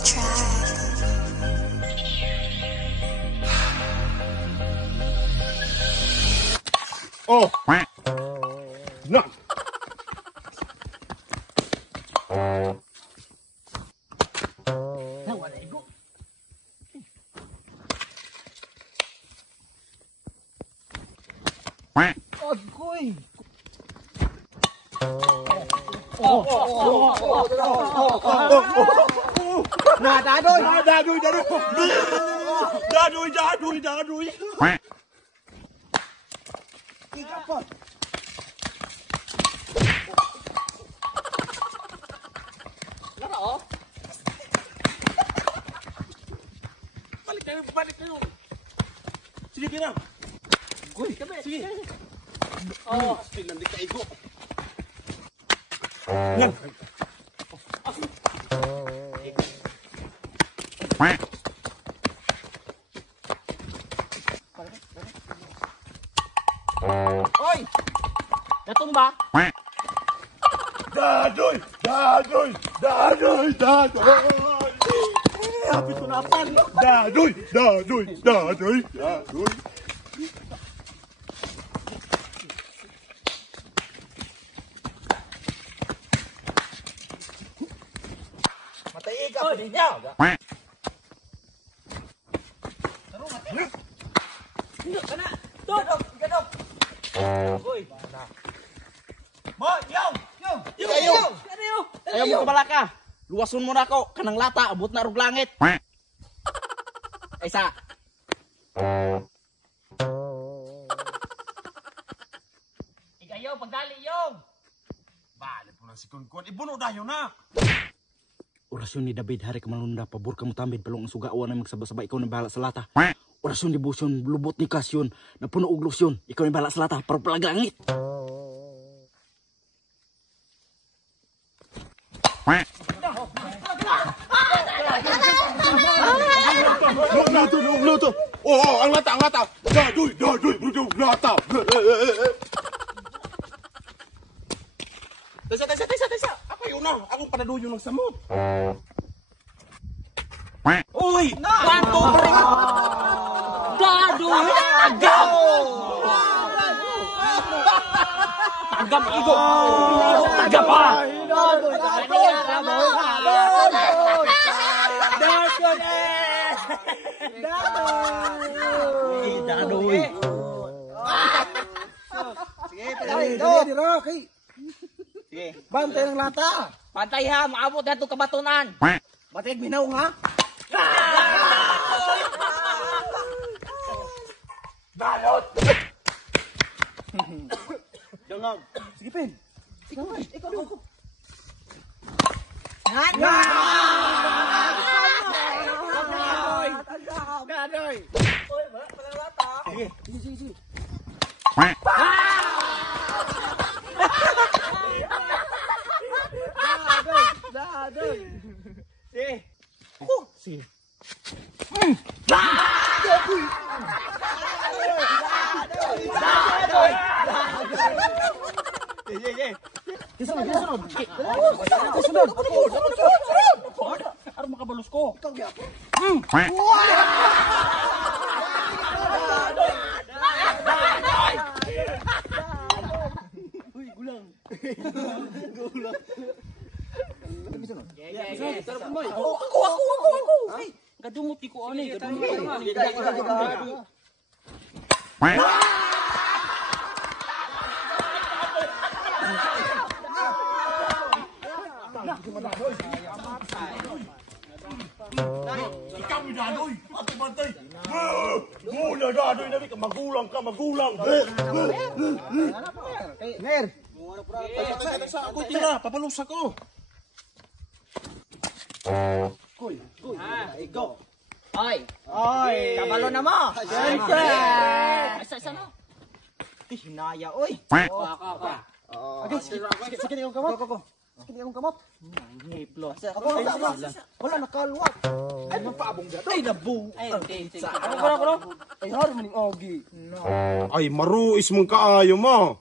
the track. Oh! No! Agoy! Nah, dadoy! Dadoy! Ika pa! Laro? Balik kayo! Sige, kira! Uy, sige! Oh, pinandik ka igo! Yan! Oy! Natumba? Dadoy! Hapit ko na pan! Dadoy! Matay ka pa din niya! Ganop! Uy! Ayaw mo kabalaka! Luwason mo na ako! Kanang lata, abot na rug langit! Isa! Igayaw, pagdali yung! Balik mo na si Kunkun. Ibuno dayo na! Orasyon ni David hari kamalunda pabor kamu tambid palong ang sugawan na magsabay-sabay ikaw na bahala sa lata. Orasyon ni Busyon lubot ni Kasyon na puno og lusyon ikaw na bahala sa lata para palagangit. Luto! Oh, ang lata! Dadoy! Lata! Tesa! Ako yun na! Ako panaduyo ng samot! Uy! Kanto! Dadoy! Tagam igo! Tagam pa! Dadoy! Sige, bantay ng lata. Bantay ha, maabot na itong kabatunan. Bantay minaw ha. Balot! Dangag. Sige, Pen. Ikaw. Dadoy! Uy, walang lata. Sige. Dadoy! Sige. Sunod. Ano makabalos ko? Ikaw gyapon. Uy, gulang. Sarap mo. Ako. Ay, gadumot di ko ani, gadumot. Ikaw ni Dadoy! Ato bantay! Muna Dadoy na ka! Magulang! Ner! Sa ako tira! Papalus ako! Kuy! Ikaw! Oy! Kabalo na mo! Siyempre! Isa no? Hinaya, oy! Sige, yung kamot! Sige, yung kamot! Hiplo! Wala, nakalwat! Ay, magpaabong dito! Ay, nabu! Ay, Ay, har maning ogi! Ay, maruis mong kaayo mo!